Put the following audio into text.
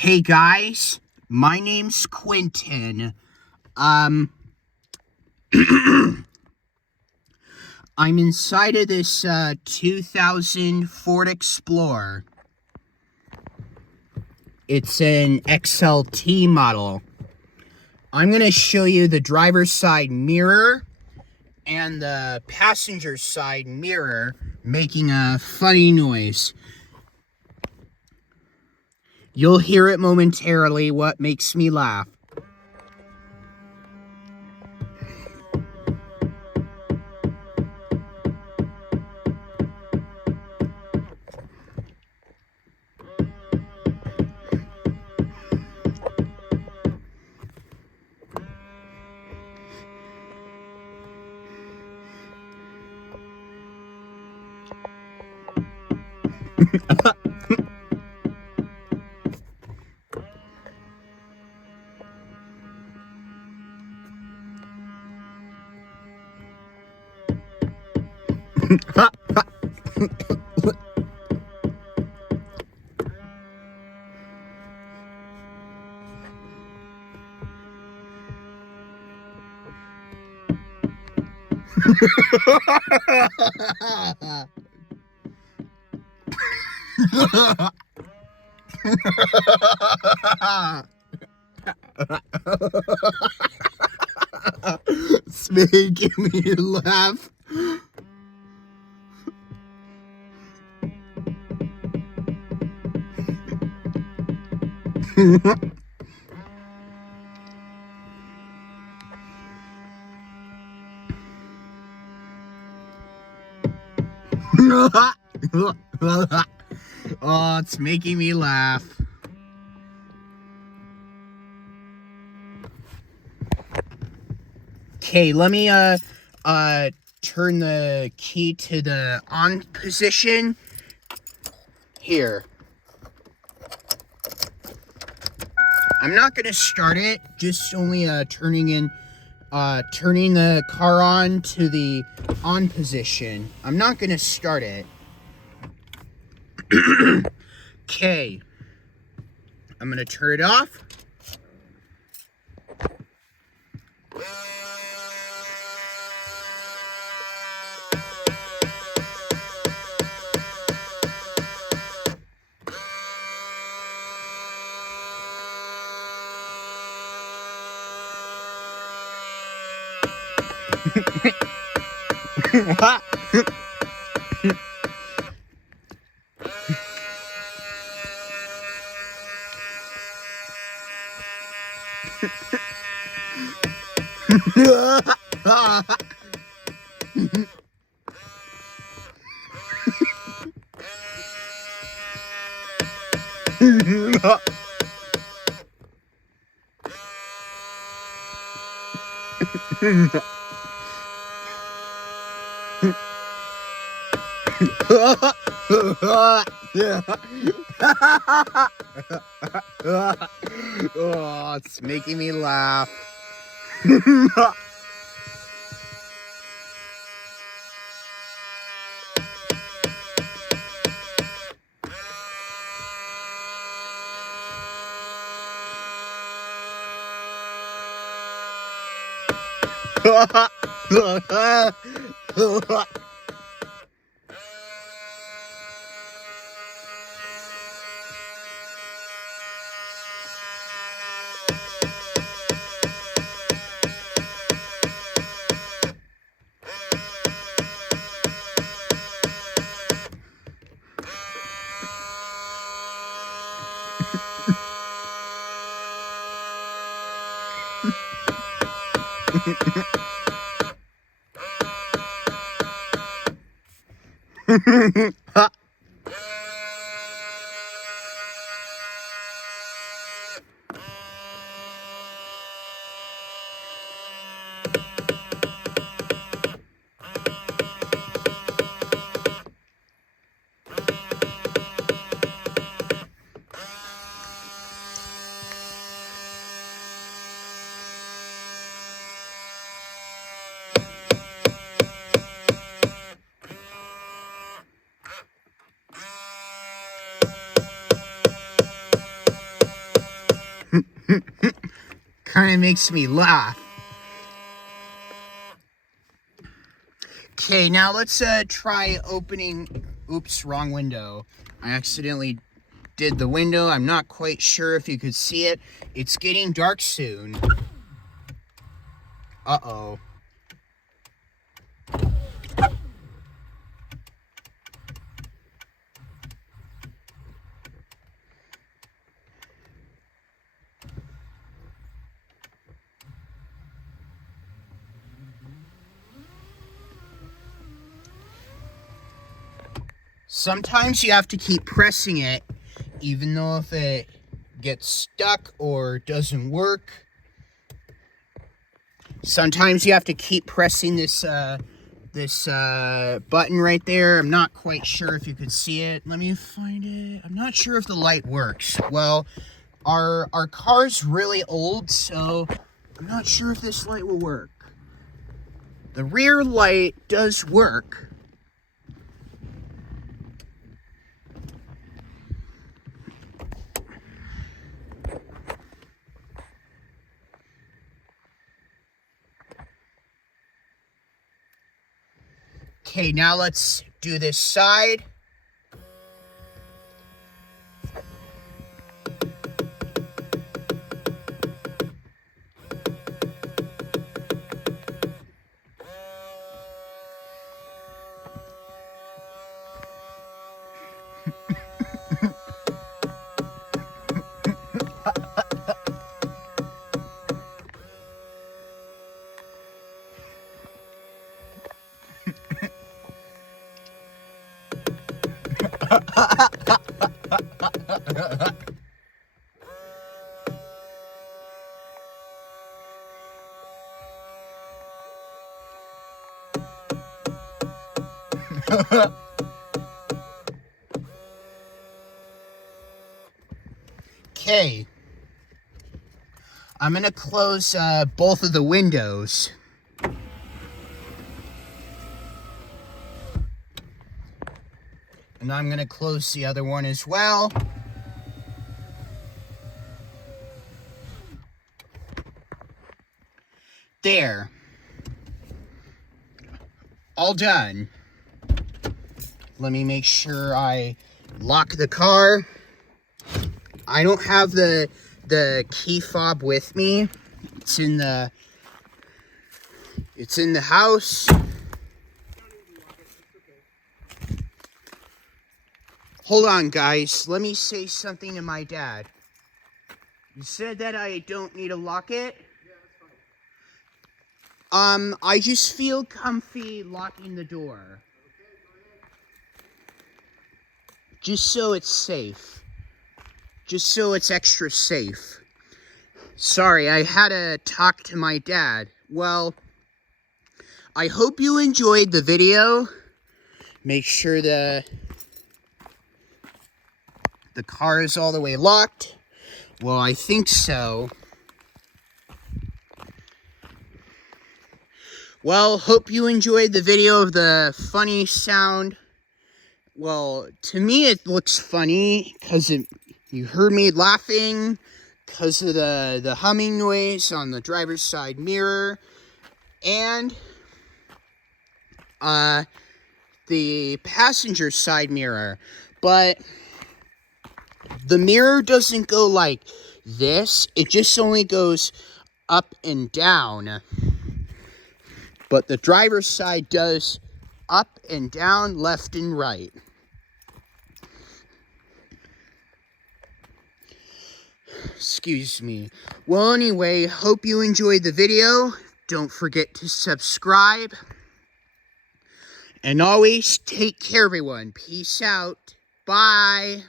Hey guys, my name's Quentin. I'm inside of this 2000 Ford Explorer. It's an XLT model. I'm gonna show you the driver's side mirror and the passenger side mirror making a funny noise. You'll hear it momentarily, what makes me laugh. It's making me laugh. Oh, it's making me laugh. Okay, let me turn the key to the on position. Here. I'm not gonna start it, just only turning the car on to the on position. I'm not gonna start it. Okay. I'm gonna turn it off. Oh, it's making me laugh. Kind of makes me laugh. Okay, now let's try opening... Oops, wrong window. I accidentally did the window. I'm not quite sure if you could see it. It's getting dark soon. Uh-oh. Sometimes you have to keep pressing it, even though if it gets stuck or doesn't work. Sometimes you have to keep pressing this button right there. I'm not quite sure if you could see it. Let me find it. I'm not sure if the light works. Well, our car's really old, so I'm not sure if this light will work. The rear light does work. Okay, now let's do this side. Okay, I'm gonna close both of the windows. And I'm gonna close the other one as well. There. All done. Let me make sure I lock the car. I don't have the key fob with me. It's in the house. Hold on, guys. Let me say something to my dad. You said that I don't need to lock it? Yeah, that's fine. I just feel comfy locking the door. Okay, go ahead. Just so it's safe. Just so it's extra safe. Sorry, I had to talk to my dad. Well, I hope you enjoyed the video. Make sure the car is all the way locked. Well, I think so. Well, hope you enjoyed the video of the funny sound. Well, to me it looks funny because you heard me laughing because of the humming noise on the driver's side mirror and the passenger side mirror. But the mirror doesn't go like this. It just only goes up and down. But the driver's side does up and down, left and right. Excuse me. Well, anyway, hope you enjoyed the video. Don't forget to subscribe. And always take care, everyone. Peace out. Bye.